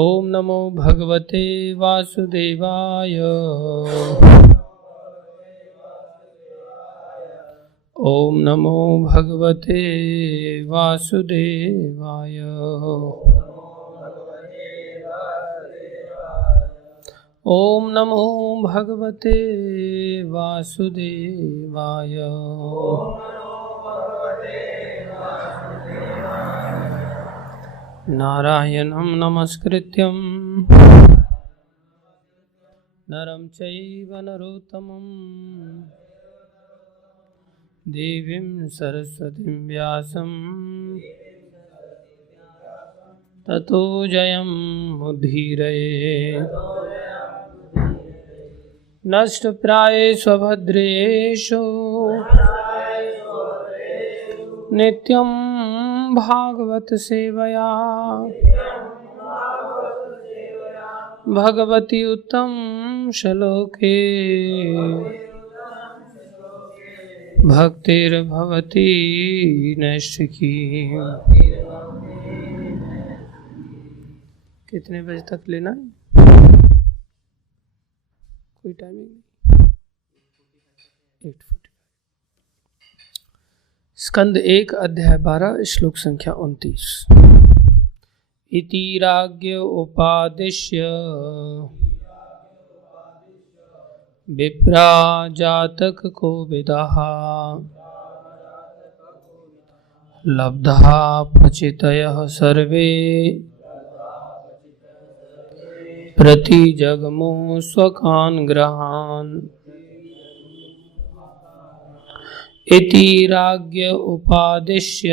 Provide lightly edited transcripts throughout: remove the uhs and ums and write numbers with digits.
ओम नमो भगवते वासुदेवाय। ओम नमो भगवते वासुदेवाय। ओम नमो भगवते वासुदेवाय। नारायणं नमस्कृत्यं नरं चैव नरोत्तमं देवीं सरस्वतीं व्यासं ततो जयमुदीरये। नष्टप्रायेषु भद्रेषु नित्यं भागवत सेवया भगवती उत्तम श्लोके भक्तिर्भवती नैष्ठिकी। कितने बजे तक लेना है? कोई टाइमिंग नहीं। 8:45। स्कंद 1 अध्याय 12 श्लोक संख्या 29। इति राज्ञ उपादिश्य विप्रा जातक को विदाः लब्धा पचितयः सर्वे प्रतिजग्मु स्वकान् गृहान्। इति राज्ञ उपादिश्य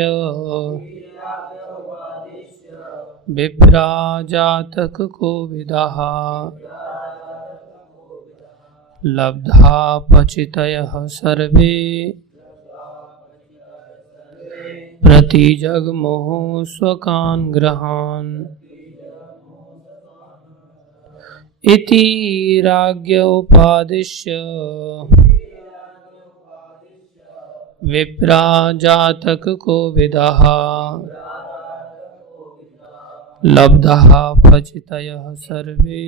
विप्रा जातक को विदाः लब्धा पचितयः सर्वे प्रतिजग्मुः स्वकान् गृहान्। इति राज्ञ उपादिश्य विप्रा जातक को विदाः लब्धः पचितयः सर्वे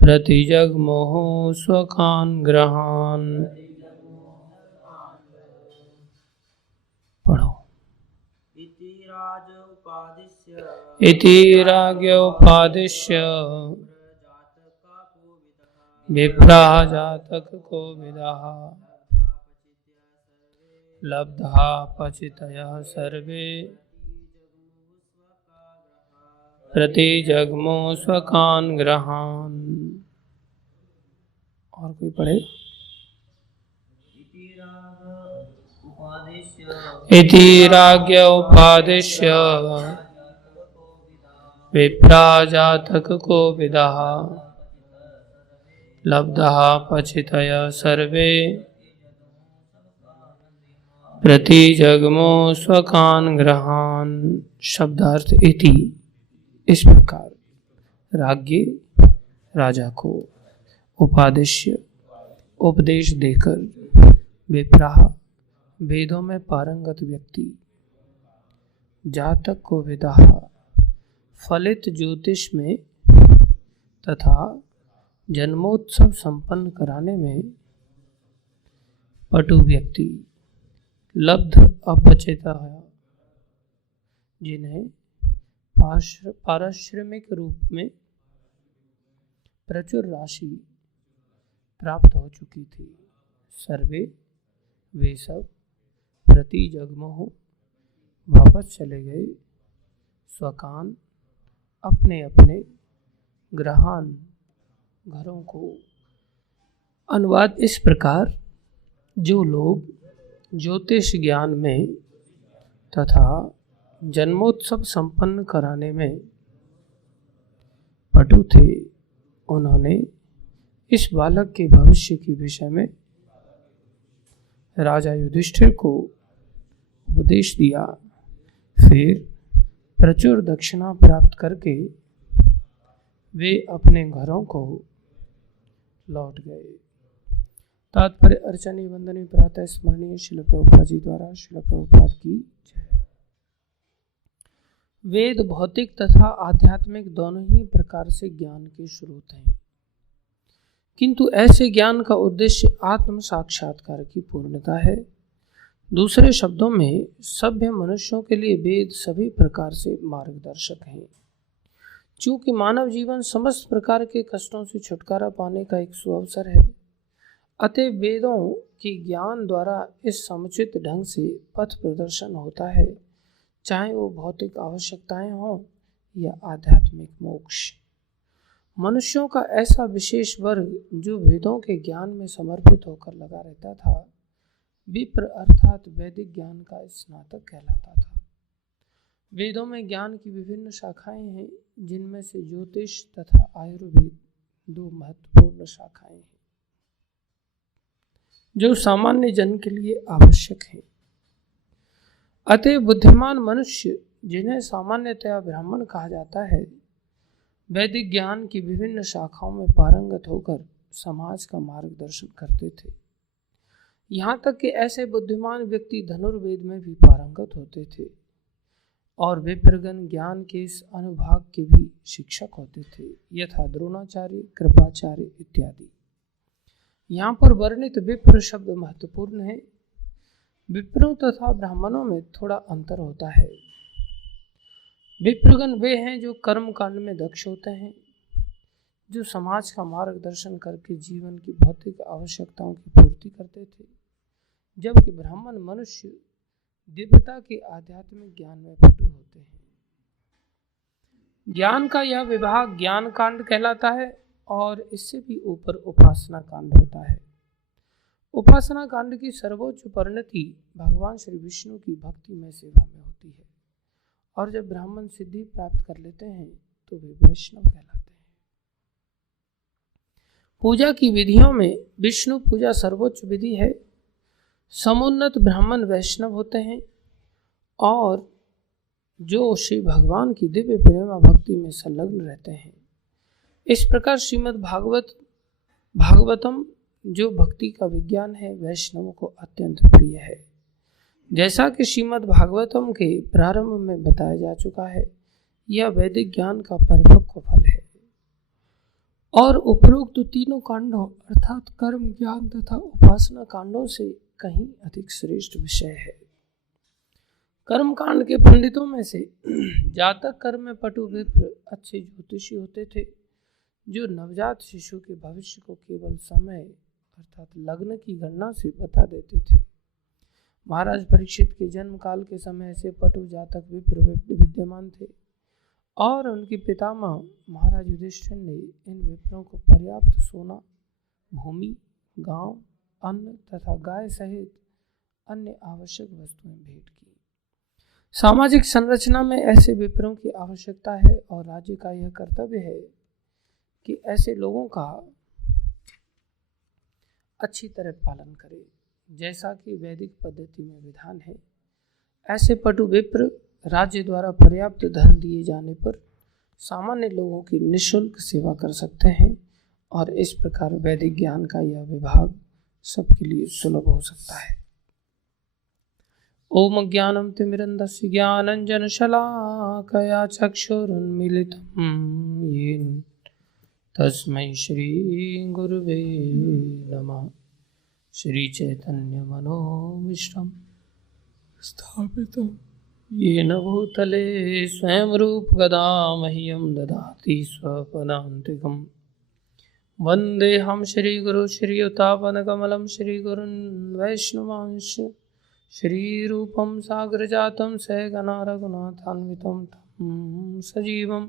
प्रतिजग्मुः स्वकान् गृहान्। पढ़ो। इति राज्ञ उपादिश्य विप्रा जातक को विदाः लब्धा पचितयः सर्वे प्रतिजग्मु स्वकान् गृहान्। और कोई पढ़े? इति राज्ञ उपादिश्य विप्रा जातक को विदाः लब्धः पचितयः सर्वे प्रतिजग्मु स्वकान् गृहान्। शब्दार्थ इति इस प्रकार राज्ञ राजा को उपादिश्य उपदेश देकर विप्रा वेदों में पारंगत व्यक्ति जातक को विदाः फलित ज्योतिष में तथा जन्मोत्सव संपन्न कराने में पटु व्यक्ति लब्ध अपचिता है जिन्हें पारिश्रमिक रूप में प्रचुर राशि प्राप्त हो चुकी थी, सर्वे वे सब प्रतिजग्मुः वापस चले गए स्वकान अपने अपने गृहान घरों को। अनुवाद इस प्रकार, जो लोग ज्योतिष ज्ञान में तथा जन्मोत्सव संपन्न कराने में पटु थे, उन्होंने इस बालक के भविष्य के विषय में राजा युधिष्ठिर को उपदेश दिया। फिर प्रचुर दक्षिणा प्राप्त करके वे अपने घरों को लौट गए। तात्पर्य अर्चनी वंदनी प्रातः स्मरणीय श्रील प्रभुपाद जी द्वारा। श्रील प्रभुपाद की जय। वेद भौतिक तथा आध्यात्मिक दोनों ही प्रकार से ज्ञान के स्रोत हैं, किंतु ऐसे ज्ञान का उद्देश्य आत्म साक्षात्कार की पूर्णता है। दूसरे शब्दों में सभ्य मनुष्यों के लिए वेद सभी प्रकार से मार्गदर्शक हैं। चूंकि मानव जीवन समस्त प्रकार के कष्टों से छुटकारा पाने का एक सुअवसर है, अतः वेदों के ज्ञान द्वारा इस समुचित ढंग से पथ प्रदर्शन होता है, चाहे वो भौतिक आवश्यकताएं हों या आध्यात्मिक मोक्ष। मनुष्यों का ऐसा विशेष वर्ग जो वेदों के ज्ञान में समर्पित होकर लगा रहता था, विप्र अर्थात वैदिक ज्ञान का स्नातक कहलाता था। वेदों में ज्ञान की विभिन्न शाखाएं हैं, जिनमें से ज्योतिष तथा आयुर्वेद दो महत्वपूर्ण शाखाएं हैं जो सामान्य जन के लिए आवश्यक हैं। अतः बुद्धिमान मनुष्य, जिन्हें सामान्यतया ब्राह्मण कहा जाता है, वैदिक ज्ञान की विभिन्न शाखाओं में पारंगत होकर समाज का मार्गदर्शन करते थे। यहाँ तक कि ऐसे बुद्धिमान व्यक्ति धनुर्वेद में भी पारंगत होते थे और विप्रगण ज्ञान के इस अनुभाग के भी शिक्षक होते थे, यथा द्रोणाचार्य, कृपाचार्य इत्यादि। यहाँ पर वर्णित विप्र शब्द महत्वपूर्ण है। विप्रों तथा ब्राह्मणों में थोड़ा अंतर होता है। विप्रगण वे हैं जो कर्म कांड में दक्ष होते हैं, जो समाज का मार्गदर्शन करके जीवन की भौतिक आवश्यकताओं की पूर्ति करते थे, जबकि ब्राह्मण मनुष्य दिव्यता के आध्यात्मिक ज्ञान में पटु होते हैं। ज्ञान का यह विभाग ज्ञान कांड कहलाता है और इससे भी ऊपर उपासना कांड होता है। उपासना कांड की सर्वोच्च परिणति भगवान श्री विष्णु की भक्ति में सेवा में होती है, और जब ब्राह्मण सिद्धि प्राप्त कर लेते हैं तो वे वैष्णव कहलाते हैं। पूजा की विधियों में विष्णु पूजा सर्वोच्च विधि है। समुन्नत ब्राह्मण वैष्णव होते हैं और जो श्री भगवान की दिव्य प्रेमा भक्ति में संलग्न रहते हैं। इस प्रकार श्रीमद् भागवतम जो भक्ति का विज्ञान है, वैष्णवों को अत्यंत प्रिय है। जैसा कि श्रीमद् भागवतम के प्रारंभ में बताया जा चुका है, यह वैदिक ज्ञान का परिपक्व फल है और उपरोक्त तीनों कांडों अर्थात कर्म, ज्ञान तथा उपासना कांडों से कहीं अधिक श्रेष्ठ विषय है। कर्म कांड के पंडितों में से जातक कर्म में पटु विप्र अच्छे ज्योतिषी होते थे, जो नवजात शिशु के भविष्य को केवल समय अर्थात लग्न की गणना से बता देते थे। महाराज परीक्षित के जन्म काल के समय से पटु जातक विप्र विद्यमान थे और उनके पितामह महाराज युधिष्ठिर ने इन विप्रों को पर्याप्त सोना, भूमि, गांव, अन्न तथा गाय सहित अन्य आवश्यक वस्तुएं भेंट की। सामाजिक संरचना में ऐसे विप्रों की आवश्यकता है और राज्य का यह कर्तव्य है कि ऐसे लोगों का अच्छी तरह पालन करे, जैसा कि वैदिक पद्धति में विधान है। ऐसे पटु विप्र राज्य द्वारा पर्याप्त धन दिए जाने पर सामान्य लोगों की निःशुल्क सेवा कर सकते हैं और इस प्रकार वैदिक ज्ञान का यह विभाग सबके लिए सुलभ हो सकता है। ओम ज्ञानम तिमिरन्धस्य ज्ञानाञ्जनशलाकया चक्षुरुन्मीलितं येन तस्मै श्री गुरुवे नमः। श्री चैतन्य मनोभीष्टं स्थापितं येन भूतले स्वयं रूप गदा मह्यं ददाति स्वपदान्तिकम्। वन्देऽहं श्रीगुरु श्रीयुतापनकमलं श्रीगुरुन् वैष्णवांश श्रीरूपं साग्रजातं सहगना रघुनाथान्वितं तं सजीवं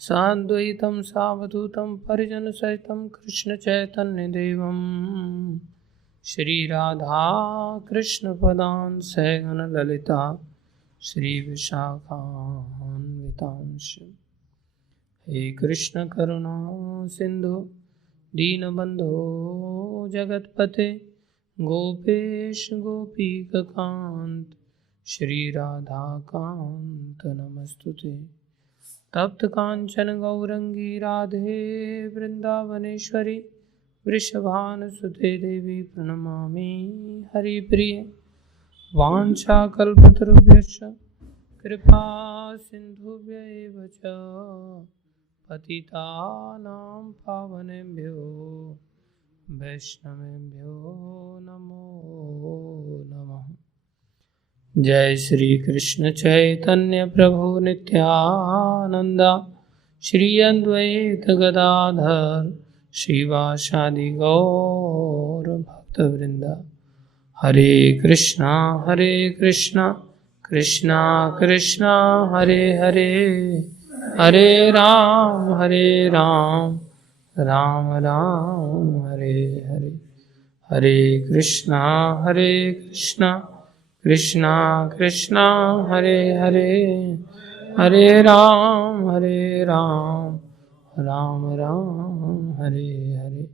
साद्वैतं सावधूतं परिजनसहितं कृष्णचैतन्यदेवं श्रीराधा कृष्णपदान् सहगन ललिता श्रीविशाखान्वितांश। हे कृष्ण करुणा सिंधु दीनबंधो जगतपते गोपेश गोपीकांत श्रीराधाकांत नमस्तुते। तप्त कांचन गौरंगी राधे वृंदावनेश्वरी वृषभानुसुते देवी प्रणमामि हरिप्रिये। वाञ्छाकल्पतरुभ्यश्च कृपा सिन्धुभ्यैव च पतितानां पावनेभ्यो वैष्णवेभ्यो नमो नमः। जय श्री कृष्ण चैतन्य प्रभु नित्यानंद श्री अद्वैत गदाधर श्रीवासादि गौर भक्तवृंद। हरे कृष्णा कृष्णा कृष्णा हरे हरे, हरे राम राम राम हरे हरे। हरे कृष्णा कृष्णा कृष्णा हरे हरे, हरे राम राम राम हरे हरे।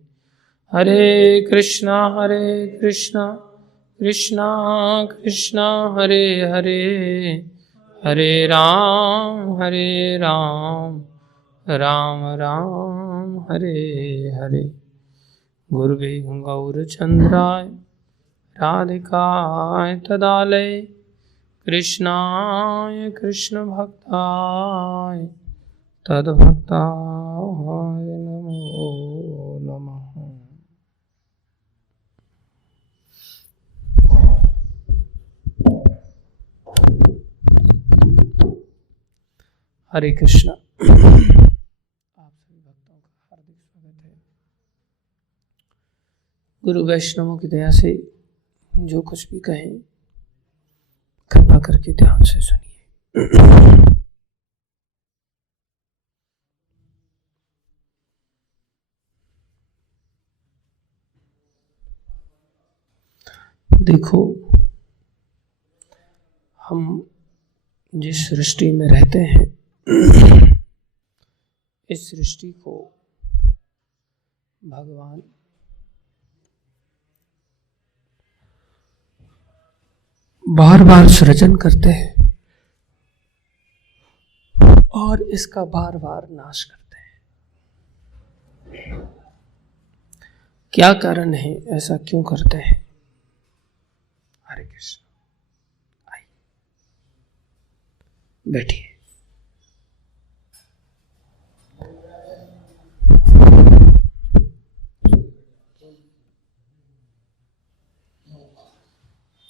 हरे कृष्णा कृष्णा कृष्णा हरे हरे, हरे राम राम राम हरे हरे। गुरुवे गौरचंद्राय राधिकाय तदालय कृष्णाय कृष्ण भक्ताय तद्भक्ताय नमो नमः। हरे कृष्णा। आप सभी भक्तों का हार्दिक स्वागत है। गुरु वैष्णवों की दया से जो कुछ भी कहें कृपा करके ध्यान से सुनिए। देखो, हम जिस सृष्टि में रहते हैं, इस सृष्टि को भगवान बार बार सृजन करते हैं और इसका बार बार नाश करते हैं। क्या कारण है, ऐसा क्यों करते हैं? हरे कृष्ण। आइए बैठिए।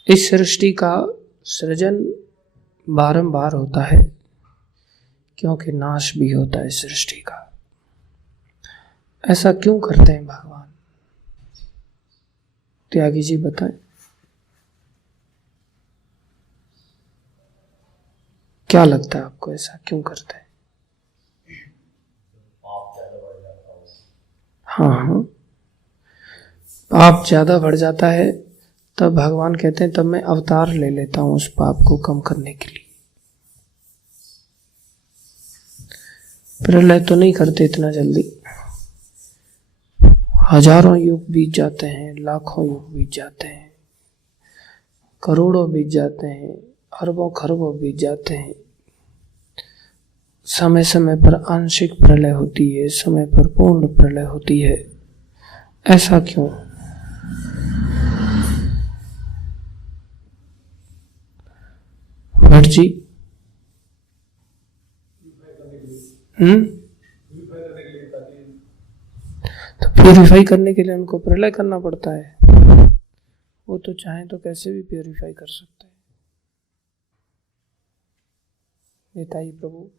इस सृष्टि का सृजन बारंबार होता है क्योंकि नाश भी होता है सृष्टि का। ऐसा क्यों करते हैं भगवान? त्यागी जी बताएं, क्या लगता है आपको, ऐसा क्यों करते हैं? हाँ, पाप ज्यादा बढ़ जाता है तब भगवान कहते हैं तब मैं अवतार ले लेता हूं उस पाप को कम करने के लिए। प्रलय तो नहीं करते इतना जल्दी, हजारों युग बीत जाते हैं, लाखों युग बीत जाते हैं, करोड़ों बीत जाते हैं, अरबों खरबों बीत जाते हैं। समय समय पर आंशिक प्रलय होती है, समय पर पूर्ण प्रलय होती है। ऐसा क्यों? भट्ट जी, तो प्यूरिफाई करने के लिए उनको प्रलय करना पड़ता है। वो तो चाहे तो कैसे भी प्यूरिफाई कर सकते हैं। नेताजी प्रभु,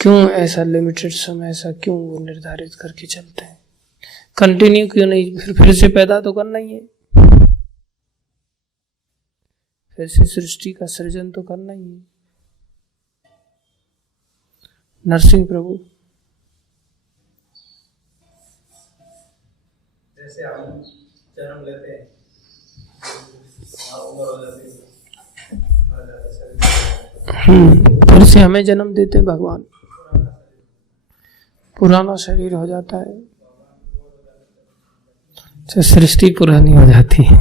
क्यों ऐसा लिमिटेड समय, ऐसा क्यों वो निर्धारित करके चलते हैं? कंटिन्यू क्यों नहीं? फिर से पैदा तो करना ही है, फिर से सृष्टि का सृजन तो करना ही है। नरसिंह प्रभु, जैसे हम जन्म लेते हैं, उम्र हो जाती है, फिर से हमें जन्म देते हैं भगवान, पुराना शरीर हो जाता है, सृष्टि पुरानी हो जाती है।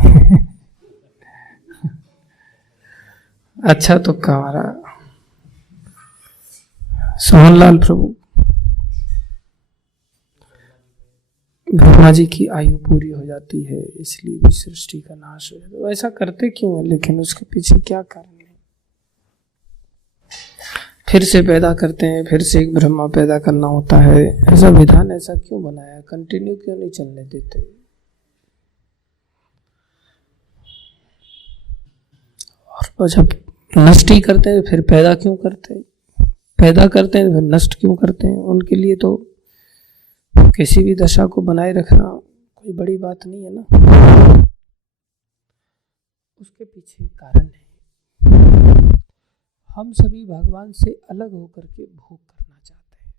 अच्छा तो हमारा सोहनलाल प्रभु, ब्रह्मा जी की आयु पूरी हो जाती है, इसलिए भी सृष्टि का नाश हो जाता है। ऐसा करते क्यों है, लेकिन उसके पीछे क्या कारण है? फिर से पैदा करते हैं, फिर से एक ब्रह्मा पैदा करना होता है। ऐसा विधान ऐसा क्यों बनाया, कंटिन्यू क्यों नहीं चलने देते? और जब नष्ट ही करते हैं फिर पैदा क्यों करते हैं? पैदा करते हैं फिर नष्ट क्यों करते हैं? उनके लिए तो किसी भी दशा को बनाए रखना कोई बड़ी बात नहीं है ना। उसके पीछे कारण है, हम सभी भगवान से अलग होकर के भोग करना चाहते हैं।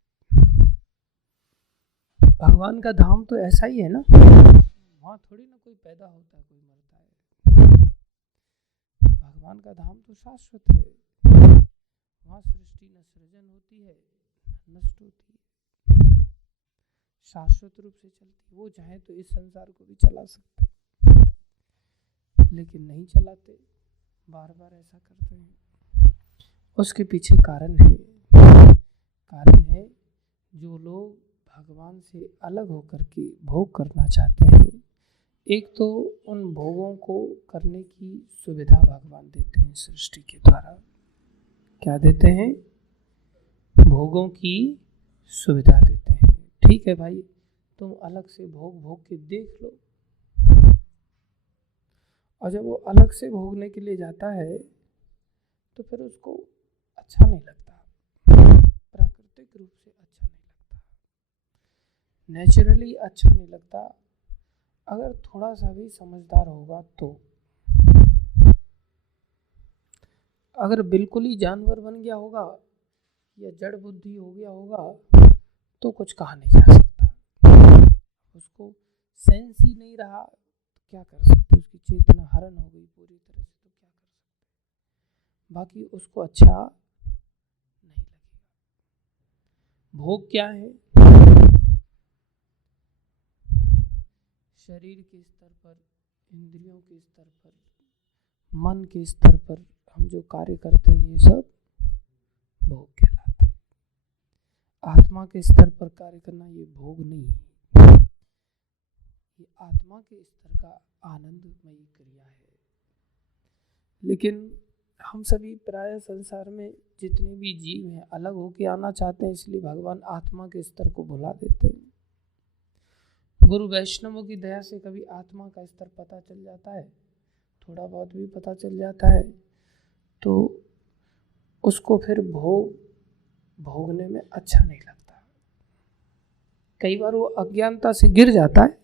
भगवान का धाम तो ऐसा ही है ना, वहाँ थोड़ी ना कोई पैदा होता है कोई मरता है। भगवान का धाम तो शाश्वत है, वहाँ सृष्टि न सृजन होती है न नष्ट होती है, शाश्वत रूप से चलती है। वो चाहे तो इस संसार को भी चला सकते, लेकिन नहीं चलाते, बार बार ऐसा करते हैं। उसके पीछे कारण है, जो लोग भगवान से अलग होकर के भोग करना चाहते हैं, एक तो उन भोगों को करने की सुविधा भगवान देते हैं सृष्टि के द्वारा। क्या देते हैं? भोगों की सुविधा देते हैं। ठीक है भाई, तुम अलग से भोग के देख लो। और जब वो अलग से भोगने के लिए जाता है तो फिर उसको अच्छा नहीं लगता, प्राकृतिक रूप से अच्छा नहीं लगता, नेचुरली अच्छा नहीं लगता। अगर थोड़ा सा भी समझदार होगा तो, अगर बिल्कुल ही जानवर बन गया होगा या जड़ बुद्धि हो गया होगा तो कुछ कहा नहीं जा सकता। उसको सेंस ही नहीं रहा तो क्या कर सकते? उसकी चेतना हरण हो गई पूरी तरह से तो क्या कर सकते? बाकी उसको अच्छा नहीं लगेगा। भोग क्या है? शरीर के स्तर पर, इंद्रियों के स्तर पर, मन के स्तर पर हम जो कार्य करते हैं ये सब भोग कहलाते हैं। आत्मा के स्तर पर कार्य करना ये भोग नहीं है, ये आत्मा के स्तर का आनंदमयी क्रिया है। लेकिन हम सभी प्राय संसार में जितने भी जीव हैं अलग होके आना चाहते हैं, इसलिए भगवान आत्मा के स्तर को भुला देते हैं। गुरु वैष्णवों की दया से कभी आत्मा का स्तर पता चल जाता है, थोड़ा बहुत भी पता चल जाता है, तो उसको फिर भोगने में अच्छा नहीं लगता। कई बार वो अज्ञानता से गिर जाता है,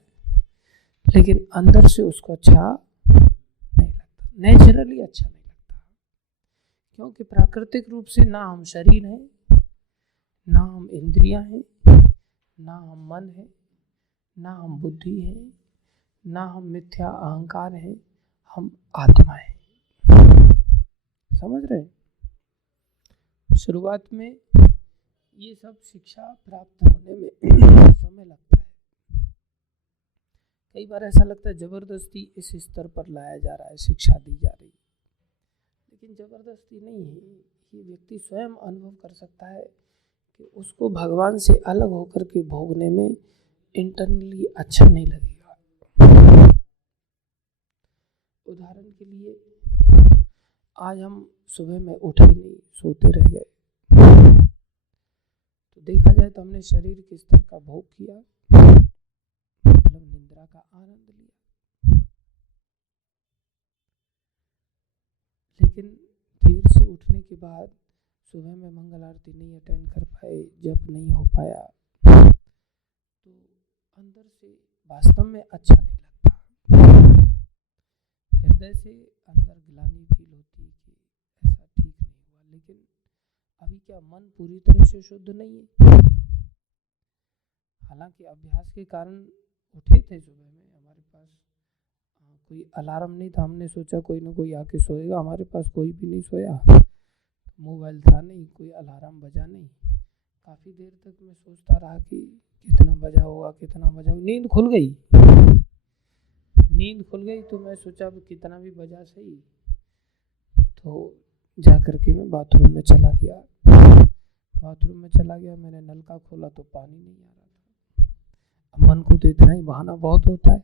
लेकिन अंदर से उसको अच्छा नहीं लगता, नेचुरली अच्छा नहीं लगता। क्योंकि प्राकृतिक रूप से ना हम शरीर हैं, ना हम इंद्रियां हैं, ना हम मन है, ना हम बुद्धि है, ना हम मिथ्या अहंकार है, हम आत्मा है। समझ रहे? शुरुआत में ये सब शिक्षा प्राप्त होने में समय लगता है। कई बार ऐसा लगता है जबरदस्ती इस स्तर पर लाया जा रहा है, शिक्षा दी जा रही है, लेकिन जबरदस्ती नहीं है। ये व्यक्ति स्वयं अनुभव कर सकता है कि उसको भगवान से अलग होकर के भोगने में इंटरनली अच्छा नहीं लगेगा। उदाहरण के लिए, आज हम सुबह में उठे नहीं, सोते रह गए, तो देखा जाए तो हमने शरीर के स्तर का भोग किया, मतलब निद्रा का आनंद लिया। लेकिन देर से उठने के बाद सुबह में मंगल आरती नहीं अटेंड कर पाए, जप नहीं हो पाया, तो अंदर से वास्तव में अच्छा नहीं लगता। हृदय से अंदर ग्लानि फील होती है कि ऐसा ठीक नहीं हुआ। लेकिन अभी क्या मन पूरी तरह से शुद्ध नहीं है? हालांकि अभ्यास के कारण उठे थे सुबह में, हमारे पास कोई अलार्म नहीं था, हमने सोचा कोई ना कोई आके सोएगा, हमारे पास कोई भी नहीं सोया, मोबाइल था नहीं, कोई अलार्म बजा नहीं। काफ़ी देर तक मैं सोचता रहा कि कितना बजा होगा, कितना बजा होगा। नींद खुल गई तो मैं सोचा अब कितना भी बजा सही, तो जा करके मैं बाथरूम में चला गया। मैंने नल का खोला तो पानी नहीं आ रहा था। अब मन को तो इतना ही बहाना बहुत होता है।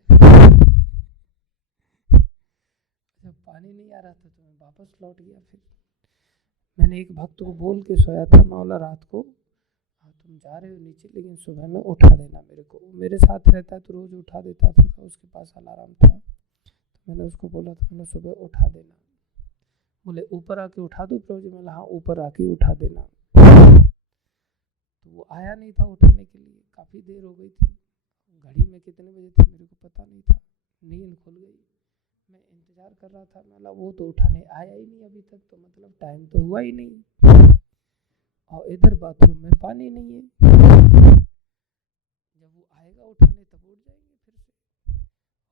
जब पानी नहीं आ रहा था तो मैं वापस लौट गया। फिर मैंने एक भक्त को बोल के सोया था, मैं बोला रात को तुम जा रहे हो नीचे, लेकिन सुबह में उठा देना मेरे को। मेरे साथ रहता है तो रोज उठा देता था, उसके पास अलार्म था। तो मैंने उसको बोला था, मैंने सुबह उठा देना। बोले ऊपर आके उठा दूं प्रभु जी? मैंने हाँ ऊपर आके उठा देना। तो वो आया नहीं था उठाने के लिए, काफ़ी देर हो गई थी। घड़ी में कितने बजे थे मेरे को पता नहीं था। नींद खुल गई, मैं इंतज़ार कर रहा था। मैं वो तो उठाने आया ही नहीं अभी तक, तो मतलब टाइम तो हुआ ही नहीं। और इधर बाथरूम में पानी नहीं है। जब वो आएगा उठाने तब उठ जाएंगे फिर से,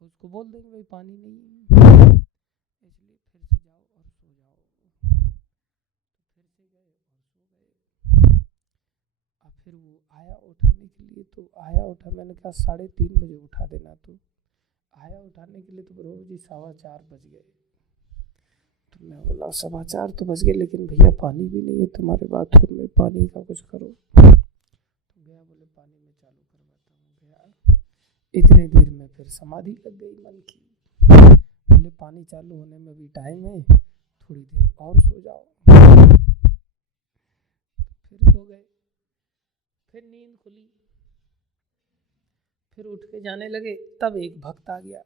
उसको बोल देंगे भाई पानी नहीं है, इसलिए फिर से जाओ और सो जाओ। तो फिर से गए और सो गए। अब फिर वो आया उठाने के लिए, तो आया उठा, मैंने कहा 3:30 बजे उठा देना। तो आया उठाने के लिए तो प्रभु जी 4:15 बज गए। तो मैं बोला 4:15 तो बज गए, लेकिन भैया पानी भी नहीं है तुम्हारे बाथरूम में, पानी का कुछ करो। तो गया, बोले पानी में चालू करवाता हूँ। गया, इतने देर में फिर समाधि लग गई मन की। बोले पानी चालू होने में भी टाइम है, थोड़ी देर और सो जाओ। फिर सो गए, फिर नींद खुली, फिर उठ के जाने लगे। तब एक भक्त आ गया।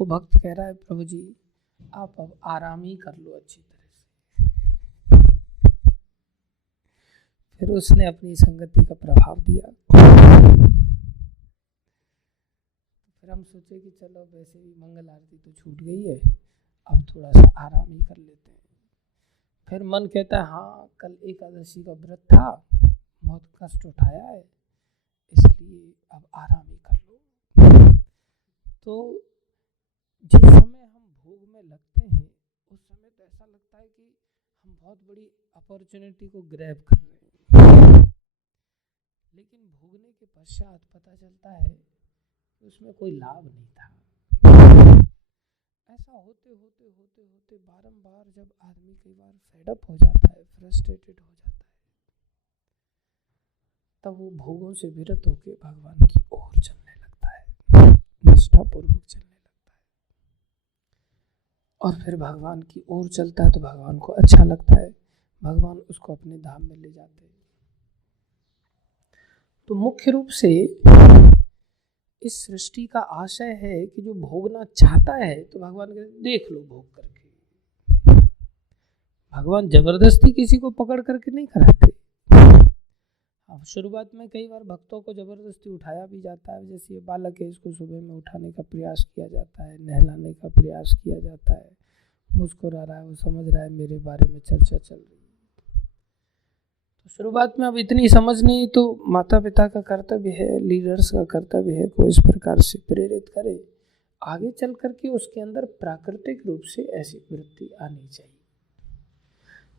वो भक्त कह रहा है प्रभु जी आप अब आराम ही कर लो अच्छी तरह से। फिर उसने अपनी संगति का प्रभाव दिया। फिर हम सोचे कि चलो वैसे भी मंगल आरती तो छूट गई है, अब थोड़ा सा आराम ही कर लेते हैं। फिर मन कहता है हाँ कल एकादशी का व्रत था, बहुत कष्ट उठाया है, इसलिए अब आराम ही कर लो। तो जिस समय हम भोग में लगते हैं उस समय तो ऐसा लगता है कि हम बहुत बड़ी अपॉर्चुनिटी को ग्रैब कर रहे हैं, लेकिन भोगने के पश्चात पता चलता है कि उसमें कोई लाभ नहीं था। ऐसा होते होते होते होते बारंबार जब आदमी कई बार फेडअप हो जाता है, फ्रस्ट्रेटेड हो जाता है, तब वो भोगों से विरत होकर भगवान की ओर चलने लगता है, निष्ठापूर्वक चलने लगता है। और फिर भगवान की ओर चलता है तो भगवान को अच्छा लगता है, भगवान उसको अपने धाम में ले जाते हैं। तो मुख्य रूप से इस सृष्टि का आशय है कि जो भोगना चाहता है तो भगवान कहते देख लो भोग करके। भगवान जबरदस्ती किसी को पकड़ करके नहीं कराते। अब शुरुआत में कई बार भक्तों को जबरदस्ती उठाया भी जाता है, जैसे ये बालक है इसको सुबह में उठाने का प्रयास किया जाता है, नहलाने का प्रयास किया जाता है, मुस्कुरा रहा है, वो समझ रहा है मेरे बारे में चर्चा चल रही है। तो शुरुआत में अब इतनी समझ नहीं, तो माता पिता का कर्तव्य है, लीडर्स का कर्तव्य है को इस प्रकार से प्रेरित करे, आगे चल करके उसके अंदर प्राकृतिक रूप से ऐसी वृत्ति आनी चाहिए।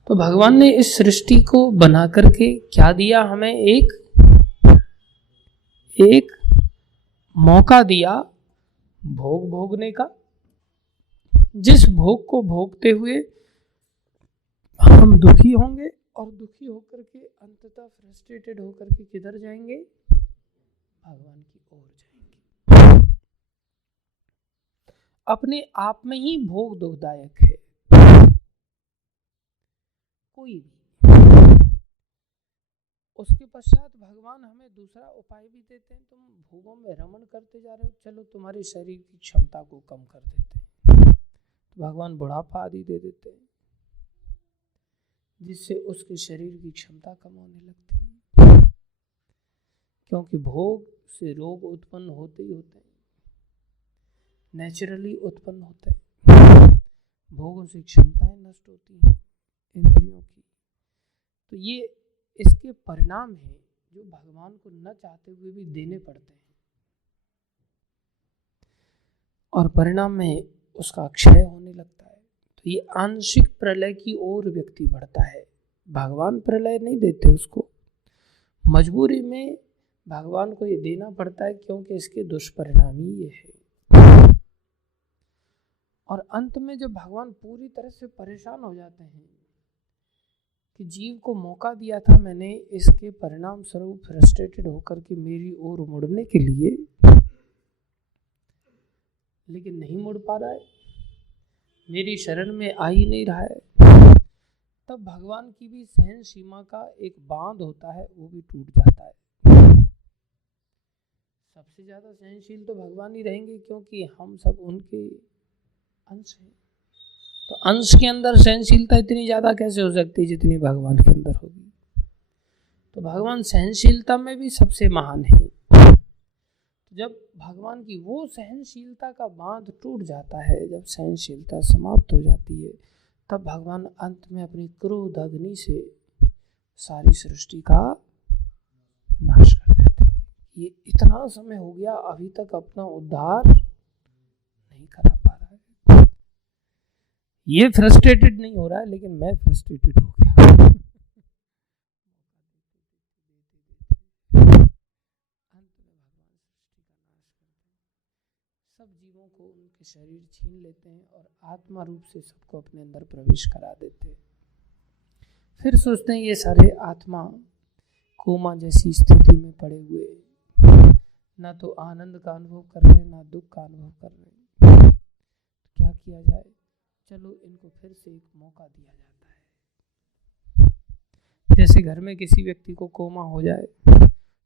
तो भगवान ने इस सृष्टि को बना करके क्या दिया हमें, एक मौका दिया भोग भोगने का, जिस भोग को भोगते हुए हम दुखी होंगे और दुखी होकर के अंततः फ्रस्ट्रेटेड होकर के किधर जाएंगे, भगवान की ओर जाएंगे। अपने आप में ही भोग दुखदायक है कोई भी। उसके पश्चात भगवान हमें दूसरा उपाय भी देते हैं, तुम भोगों में रमण करते जा रहे हो, चलो तुम्हारी शरीर की क्षमता को कम कर देते हैं। तो भगवान बुढ़ापा आदि दे देते हैं, जिससे उसके शरीर की क्षमता कम होने लगती है, क्योंकि भोग से रोग उत्पन्न होते ही होते हैं, नेचुरली उत्पन्न होते हैं। भोगों से क्षमताएं नष्ट होती हैं इंद्रियों की। तो ये इसके परिणाम हैं जो भगवान को न चाहते हुए भी देने पड़ते हैं, और परिणाम में उसका क्षय होने लगता है। तो ये आंशिक प्रलय की ओर व्यक्ति बढ़ता है। भगवान प्रलय नहीं देते उसको, मजबूरी में भगवान को ये देना पड़ता है, क्योंकि इसके दुष्परिणाम ही ये है। और अंत में जब भगवान पूरी तरह से परेशान हो जाते हैं कि जीव को मौका दिया था मैंने, इसके परिणाम स्वरूप फ्रस्ट्रेटेड होकर के मेरी ओर मुड़ने के लिए, लेकिन नहीं मुड़ पा रहा है, मेरी शरण में आ ही नहीं रहा है, तब भगवान की भी सहन सीमा का एक बांध होता है, वो भी टूट जाता है। सबसे ज्यादा सहनशील तो भगवान ही रहेंगे, क्योंकि हम सब उनके अंश हैं। तो अंश के अंदर सहनशीलता इतनी ज्यादा कैसे हो सकती है जितनी भगवान के अंदर होगी। तो भगवान सहनशीलता में भी सबसे महान है। जब भगवान की वो सहनशीलता का बांध टूट जाता है, जब सहनशीलता समाप्त हो जाती है, तब भगवान अंत में अपनी क्रोध अग्नि से सारी सृष्टि का नाश कर देते हैं। ये इतना समय हो गया, अभी तक अपना उद्धार नहीं करा पा रहा है। ये फ्रस्ट्रेटेड नहीं हो रहा है, लेकिन मैं फ्रस्ट्रेटेड हो गया। सब जीवों को उनके शरीर छीन लेते हैं और आत्मा रूप से सबको अपने अंदर प्रवेश करा देते हैं। फिर सोचते हैं ये सारे आत्मा कोमा जैसी स्थिति में पड़े हुए, ना तो आनंद का अनुभव कर रहे, ना दुख का अनुभव कर रहे, क्या किया जाए। चलो इनको फिर से एक मौका दिया जाता है। जैसे घर में किसी व्यक्ति को कोमा हो जाए,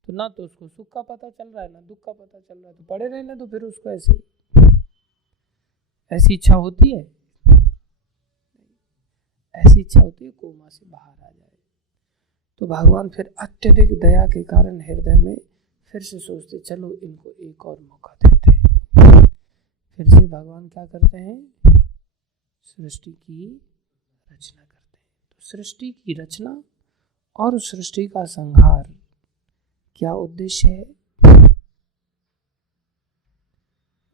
तो ना तो उसको सुख का पता चल रहा है, ना दुख का पता चल रहा है, तो पड़े रहने तो फिर उसको ऐसी इच्छा होती है, ऐसी इच्छा होती है कोमा से बाहर आ जाए। तो भगवान फिर अत्यधिक दया के कारण हृदय में फिर से सोचते, चलो इनको एक और मौका देते हैं। फिर से भगवान क्या करते हैं, सृष्टि की रचना करते हैं। तो सृष्टि की रचना और सृष्टि का संहार क्या उद्देश्य है,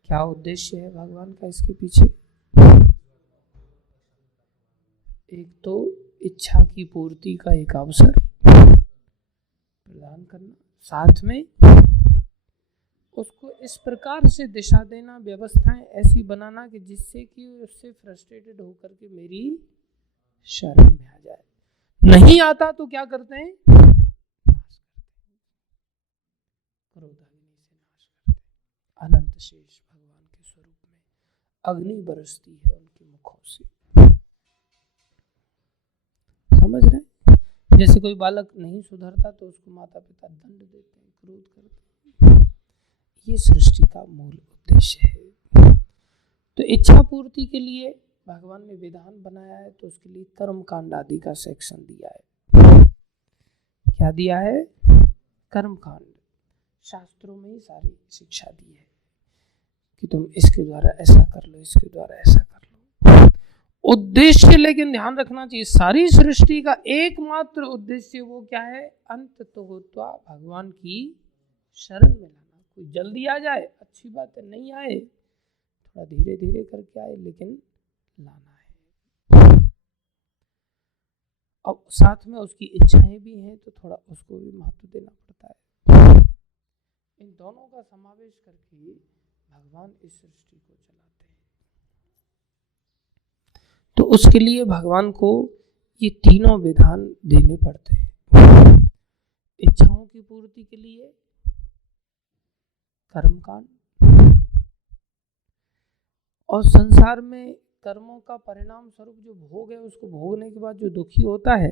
क्या उद्देश्य है भगवान का इसके पीछे? एक तो इच्छा की पूर्ति का एक अवसर प्रदान करना, साथ में उसको इस प्रकार से दिशा देना, व्यवस्थाएं ऐसी बनाना कि जिससे कि उससे फ्रस्ट्रेटेड होकर के मेरी शरण में आ जाए। नहीं आता तो क्या करते हैं, नाश करते हैं, क्रोध अग्नि से नाश करते हैं। अनंत शेष भगवान के स्वरूप में अग्नि बरसती है उनके मुखों से। समझ रहे हैं? जैसे कोई बालक नहीं सुधरता तो उसको माता पिता दंड देते हैं, क्रोध करते हैं। ये सृष्टि का मूल उद्देश्य है। तो इच्छा पूर्ति के लिए भगवान ने विधान बनाया है, तो उसके लिए कर्म कांड आदि का सेक्शन दिया है। क्या दिया है? कर्म कांड। शास्त्रों में ही सारी शिक्षा दी है कि तुम इसके द्वारा ऐसा कर लो, इसके द्वारा ऐसा कर लो। उद्देश्य लेकिन ध्यान रखना चाहिए, सारी सृष्टि का एकमात्र उद्देश्य वो क्या है, अंत तो होता भगवान की शरण में लाना। कोई जल्दी आ जाए अच्छी बात है, नहीं आए थोड़ा धीरे धीरे करके आए, लेकिन लाना है। अब साथ में उसकी इच्छाएं भी हैं, तो थोड़ा उसको भी महत्व देना पड़ता है। इन दोनों का समावेश करके भगवान इस सृष्टि को चलाते हैं। तो उसके लिए भगवान को ये तीनों विधान देने पड़ते हैं। इच्छाओं की पूर्ति के लिए कर्मकांड, और संसार में कर्मों का परिणाम स्वरूप जो भोग है, उसको भोगने के बाद जो दुखी होता है,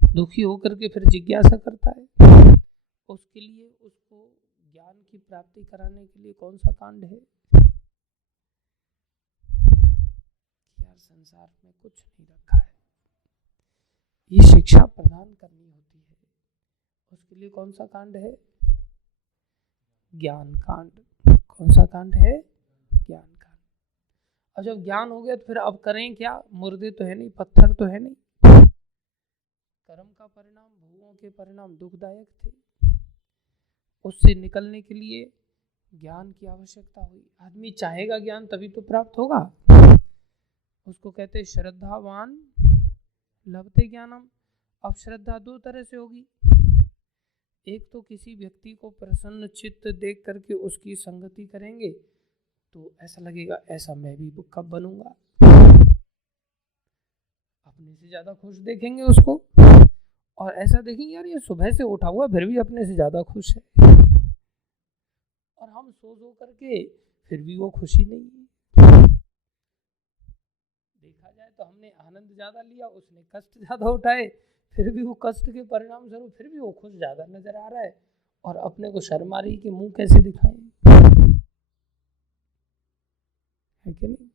दुखी होकर के फिर जिज्ञासा करता है, उसके लिए उसको ज्ञान की प्राप्ति कराने के लिए कौन सा कांड है? यार संसार में कुछ नहीं रखा है, ये शिक्षा प्रदान करनी होती है, उसके लिए कौन सा कांड है? ज्ञान कांड। कौन सा कांड है? ज्ञान कांड। और जब ज्ञान हो गया तो फिर अब करें क्या? मुर्दे तो है नहीं, पत्थर तो है नहीं। कर्म का परिणाम, भोगों के परिणाम दुखदायक थे, उससे निकलने के लिए ज्ञान की आवश्यकता हुई। आदमी चाहेगा ज्ञान तभी तो प्राप्त होगा। उसको कहते श्रद्धावान लभते ज्ञानम। अब श्रद्धा दो तरह से होगी, एक तो किसी व्यक्ति को प्रसन्न चित्त देख करके उसकी संगति करेंगे तो ऐसा लगेगा ऐसा मैं भी कब बनूंगा। अपने से ज्यादा खुश देखेंगे उसको, और ऐसा देखेंगे यार ये सुबह से उठा हुआ फिर भी अपने से ज्यादा खुश है, और हम सो करके फिर भी वो खुशी नहीं है। देखा जाए तो हमने आनंद ज्यादा लिया, उसने कष्ट ज्यादा उठाए, फिर भी वो कष्ट के परिणाम स्वरूप फिर भी वो खुश ज्यादा नजर आ रहा है, और अपने को शर्म आ रही कि मुंह कैसे दिखाएं, है कि नहीं?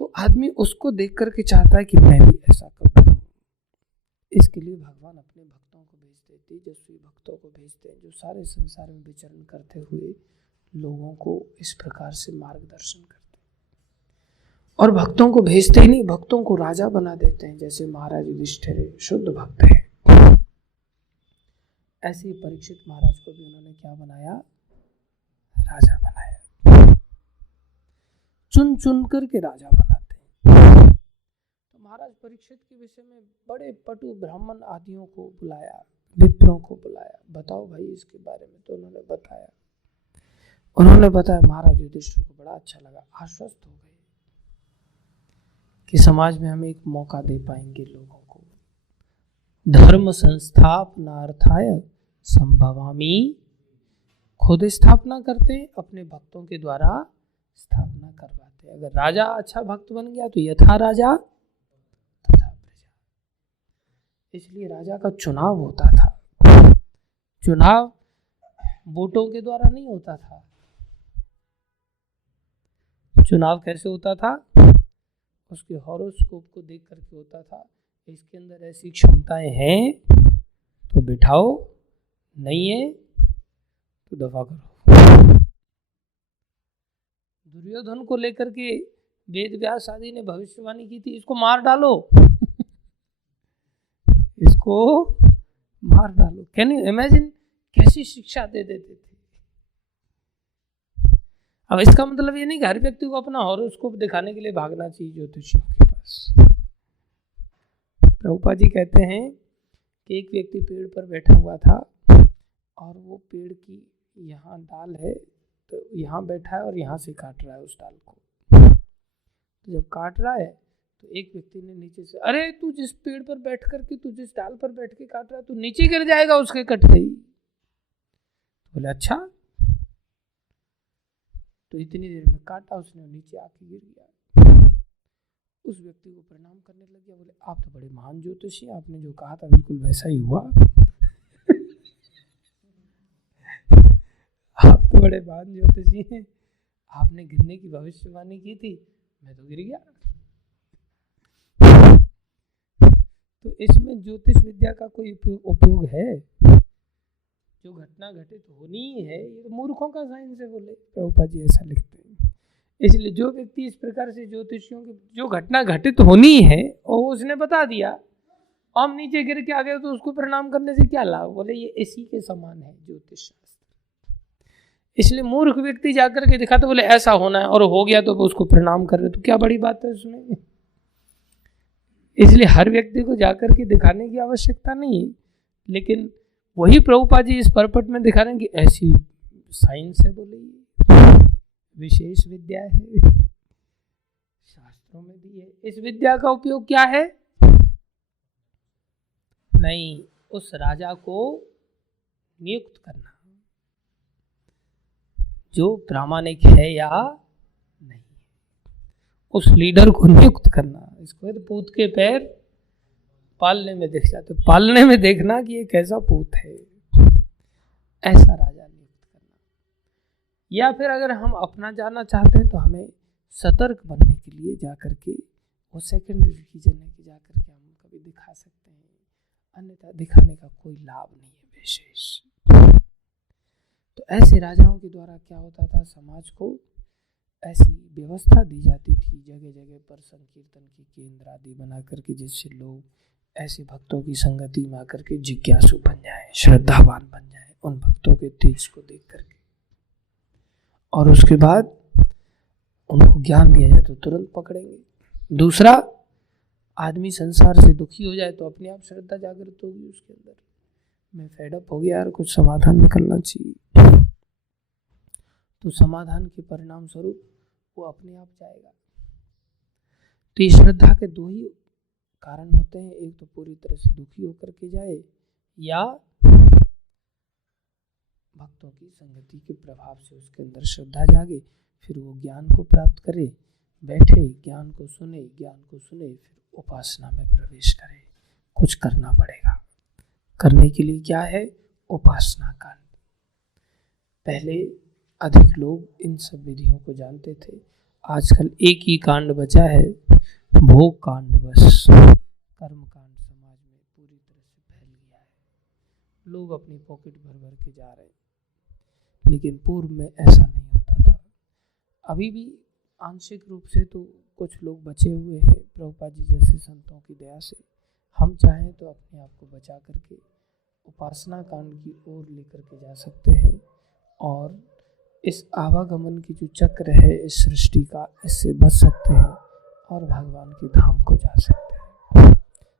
तो आदमी उसको देख करके चाहता है कि मैं भी ऐसा करूं। इसके लिए भगवान अपने भक्तों को भेजते, तेजस्वी भक्तों को भेजते हैं, जो सारे संसार में विचरण करते हुए लोगों को इस प्रकार से मार्गदर्शन करते हैं। और भक्तों को भेजते ही नहीं, भक्तों को राजा बना देते हैं। जैसे महाराज युधिष्ठिर शुद्ध भक्त है, ऐसे ही परीक्षित महाराज को भी उन्होंने क्या बनाया? राजा बनाया। चुन चुन करके राजा बनाते हैं। तो महाराज परीक्षित के विषय में बड़े पटु ब्राह्मण आदियों को बुलाया, विप्रों को बुलाया, बताओ भाई इसके बारे में। तो उन्होंने बताया। महाराज युधिष्ठिर को बड़ा अच्छा लगा, आश्वस्त हो गए कि समाज में हम एक मौका दे पाएंगे लोगों को। धर्म संस्थापनार्थाय संभवामि, खुद स्थापना करते हैं, अपने भक्तों के द्वारा स्थापना करवाते हैं। अगर राजा अच्छा भक्त बन गया तो यथा राजा तथा प्रजा। इसलिए राजा का चुनाव होता था। चुनाव वोटों के द्वारा नहीं होता था। चुनाव कैसे होता था? उसके हॉरोस्कोप को देख करके होता था। इसके अंदर ऐसी क्षमताएं हैं तो बिठाओ, नहीं है तो दफा करो। दुर्योधन को लेकर के वेद व्यास आदि ने भविष्यवाणी की थी, इसको मार डालो इसको मार डालो। कैन यू इमेजिन कैसी शिक्षा दे देते थे। अब इसका मतलब ये नहीं कि हर व्यक्ति को अपना हॉरोस्कोप दिखाने के लिए भागना चाहिए ज्योतिषियों के पास। प्रभुपाद जी कहते हैं कि एक व्यक्ति पेड़ पर बैठा हुआ था और वो पेड़ की यहाँ डाल है तो यहाँ बैठा है और यहाँ से काट रहा है उस डाल को। तो जब काट रहा है तो एक व्यक्ति ने नीचे से, अरे तू जिस पेड़ पर बैठ करके, तू जिस डाल पर बैठ के काट रहा है, तू नीचे गिर जाएगा उसके कटते ही। बोले अच्छा। तो इतनी देर में काटा उसने, नीचे आके गिर गया। उस व्यक्ति को प्रणाम करने लग गया। बोले आप तो बड़े महान ज्योतिषी, आपने जो कहा था बिल्कुल वैसा ही हुआ। आप तो बड़े महान ज्योतिषी हैं, आपने गिरने की भविष्यवाणी की थी, मैं तो गिर गया। तो इसमें ज्योतिष विद्या का कोई उपयोग है? जो घटना घटित होनी है, ये तो मूर्खों का साइंस है। बोले प्रभुपाद जी ऐसा लिखते हैं। इसलिए जो व्यक्ति इस प्रकार से ज्योतिषियों की जो घटना घटित होनी है और उसने बता दिया, हम नीचे गिर के आ गए तो उसको प्रणाम करने से क्या लाभ? बोले ये इसी के समान है ज्योतिष शास्त्र। इसलिए मूर्ख व्यक्ति जाकर के दिखाते, बोले ऐसा होना है और हो गया तो उसको प्रणाम कर रहे, तो क्या बड़ी बात है उसमें। इसलिए हर व्यक्ति को जाकर के दिखाने की आवश्यकता नहीं है। लेकिन वही प्रभुपाद जी इस परपट में दिखा रहे हैं कि ऐसी साइंस है, बोले विशेष विद्या है, शास्त्रों में भी है। इस विद्या का उपयोग क्या है? नहीं, उस राजा को नियुक्त करना जो प्रामाणिक है या नहीं, उस लीडर को नियुक्त करना। इसको तो पूत के पैर पालने में दिख जाते, पालने में देखना कि ये कैसा पूत है, ऐसा राजा नियुक्त करना। या फिर अगर हम अपना जानना चाहते हैं तो हमें सतर्क बनने के लिए जाकर के वो सेकेंडरी रीजन है कि जाकर के हम कभी दिखा सकते हैं, अन्यथा दिखाने का कोई लाभ नहीं है विशेष। तो ऐसे राजाओं के द्वारा क्या होता था, समाज को ऐसी व्यवस्था दी जाती थी जगह जगह पर संकीर्तन के केंद्र आदि बना करके, जिससे लोग ऐसे भक्तों की संगति में आकर के जिज्ञासु बन जाए, श्रद्धावान बन जाए उन भक्तों के तेज को देख करके, और उसके बाद उनको ज्ञान दिया जाए तो तुरंत पकड़ेंगे। दूसरा, आदमी संसार से दुखी हो जाए तो अपने आप श्रद्धा जागृत होगी उसके अंदर, मैं फेडअप हो गया यार, कुछ समाधान निकलना चाहिए, तो समाधान के परिणाम स्वरूप वो अपने आप जाएगा। तो ये श्रद्धा के दो ही कारण होते हैं, एक तो पूरी तरह से दुखी होकर के जाए, या भक्तों की संगति के प्रभाव से उसके अंदर श्रद्धा जागे, फिर वो ज्ञान को प्राप्त करे, बैठे ज्ञान को सुने, फिर उपासना में प्रवेश करे। कुछ करना पड़ेगा। करने के लिए क्या है? उपासना कांड। पहले अधिक लोग इन सब विधियों को जानते थे, आजकल एक ही कांड बचा है, भोग कांड। बस कर्म कांड समाज में पूरी तरह से फैल गया है, लोग अपनी पॉकेट भर भर के जा रहे हैं, लेकिन पूर्व में ऐसा नहीं होता था। अभी भी आंशिक रूप से तो कुछ लोग बचे हुए हैं, प्रभुपाद जी जैसे संतों की दया से हम चाहें तो अपने आप को बचा करके उपासना कांड की ओर लेकर के जा सकते हैं, और इस आवागमन की जो चक्र है इस सृष्टि का, इससे बच सकते हैं और भगवान के धाम को जा सकते हैं,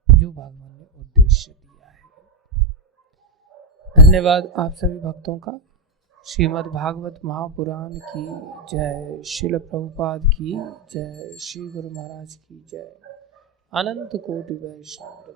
जो भगवान ने उद्देश्य दिया है। धन्यवाद आप सभी भक्तों का। श्रीमद् भागवत महापुराण की जय, श्रील प्रभुपाद की जय, श्री गुरु महाराज की जय, अनंत कोटि वैष्णव।